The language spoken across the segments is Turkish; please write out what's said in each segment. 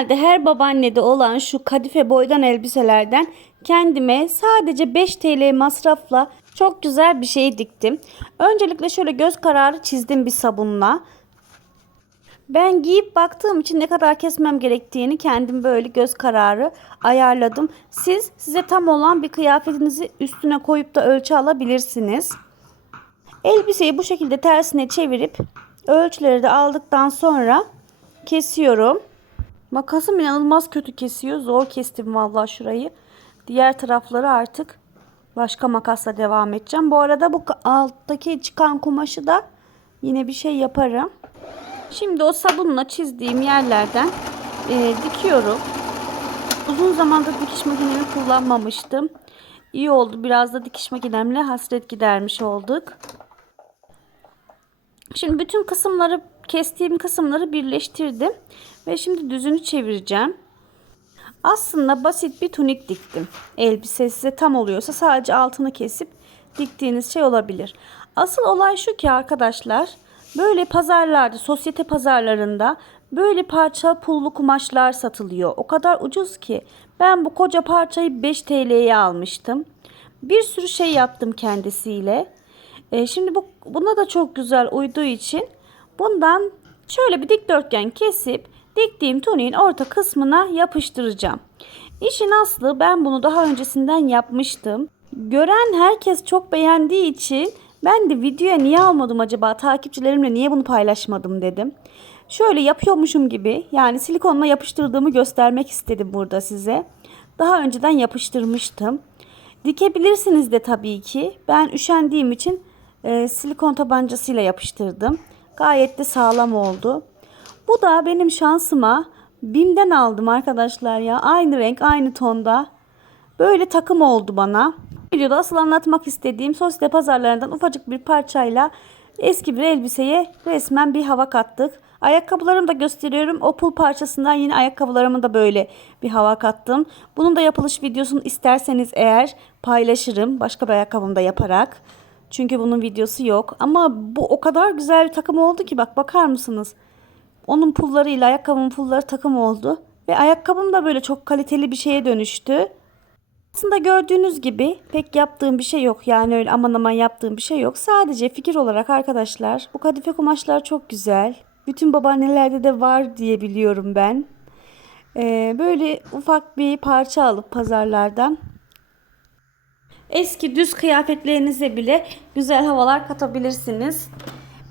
Genelde her babaannede olan şu kadife boydan elbiselerden kendime sadece 5 TL masrafla çok güzel bir şey diktim. Öncelikle şöyle göz kararı çizdim bir sabunla. Ben giyip baktığım için ne kadar kesmem gerektiğini kendim böyle göz kararı ayarladım. Siz size tam olan bir kıyafetinizi üstüne koyup da ölçü alabilirsiniz. Elbiseyi bu şekilde tersine çevirip ölçüleri de aldıktan sonra kesiyorum. Makasım inanılmaz kötü kesiyor. Zor kestim vallahi şurayı. Diğer tarafları artık başka makasla devam edeceğim. Bu arada bu alttaki çıkan kumaşı da yine bir şey yaparım. Şimdi o sabunla çizdiğim yerlerden e, dikiyorum. Uzun zamandır dikiş makinemi kullanmamıştım. İyi oldu. Biraz da dikiş makinemle hasret gidermiş olduk. Şimdi bütün kısımları kestiğim kısımları birleştirdim ve şimdi düzünü çevireceğim. Aslında basit bir tunik diktim. Elbise size tam oluyorsa sadece altını kesip diktiğiniz şey olabilir. Asıl olay şu ki arkadaşlar böyle pazarlarda sosyete pazarlarında böyle parça pullu kumaşlar satılıyor. O kadar ucuz ki ben bu koca parçayı 5 TL'ye almıştım. Bir sürü şey yaptım kendisiyle. E, şimdi bu buna da çok güzel uyduğu için bundan şöyle bir dikdörtgen kesip diktiğim tuniğin orta kısmına yapıştıracağım. İşin aslı ben bunu daha öncesinden yapmıştım. Gören herkes çok beğendiği için ben de videoya niye almadım acaba takipçilerimle niye bunu paylaşmadım dedim. Şöyle yapıyormuşum gibi yani silikonla yapıştırdığımı göstermek istedim burada size. Daha önceden yapıştırmıştım. Dikebilirsiniz de tabii ki. Ben üşendiğim için e, silikon tabancasıyla yapıştırdım. Gayet de sağlam oldu. Bu da benim şansıma BİM'den aldım arkadaşlar ya. Aynı renk, aynı tonda. Böyle takım oldu bana. Videoda asıl anlatmak istediğim sosyete pazarlarından ufacık bir parçayla eski bir elbiseye resmen bir hava kattık. Ayakkabılarımı da gösteriyorum. O pul parçasından yine ayakkabılarımı da böyle bir hava kattım. Bunun da yapılış videosunu isterseniz eğer paylaşırım. Başka bir ayakkabımı da yaparak. Çünkü bunun videosu yok. Ama bu o kadar güzel bir takım oldu ki bak bakar mısınız? Onun pullarıyla ayakkabımın pulları takım oldu. Ve ayakkabım da böyle çok kaliteli bir şeye dönüştü. Aslında gördüğünüz gibi pek yaptığım bir şey yok. Yani öyle aman aman yaptığım bir şey yok. Sadece fikir olarak arkadaşlar bu kadife kumaşlar çok güzel. Bütün babaannelerde de var diye biliyorum ben. Ee, böyle ufak bir parça alıp pazarlardan eski düz kıyafetlerinize bile güzel havalar katabilirsiniz.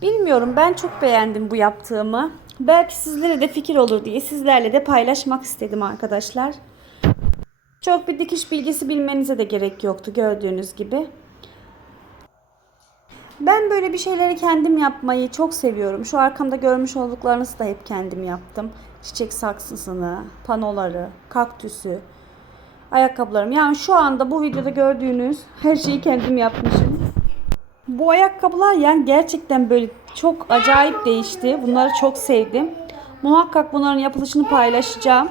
Bilmiyorum ben çok beğendim bu yaptığımı. Belki sizlere de fikir olur diye sizlerle de paylaşmak istedim arkadaşlar. Çok bir dikiş bilgisi bilmenize de gerek yoktu gördüğünüz gibi. Ben böyle bir şeyleri kendim yapmayı çok seviyorum. Şu arkamda görmüş olduklarınızı da hep kendim yaptım. Çiçek saksısını, panoları, kaktüsü, ayakkabılarım. Yani şu anda bu videoda gördüğünüz her şeyi kendim yapmışım. Bu ayakkabılar yani gerçekten böyle çok acayip değişti. Bunları çok sevdim. Muhakkak bunların yapılışını paylaşacağım.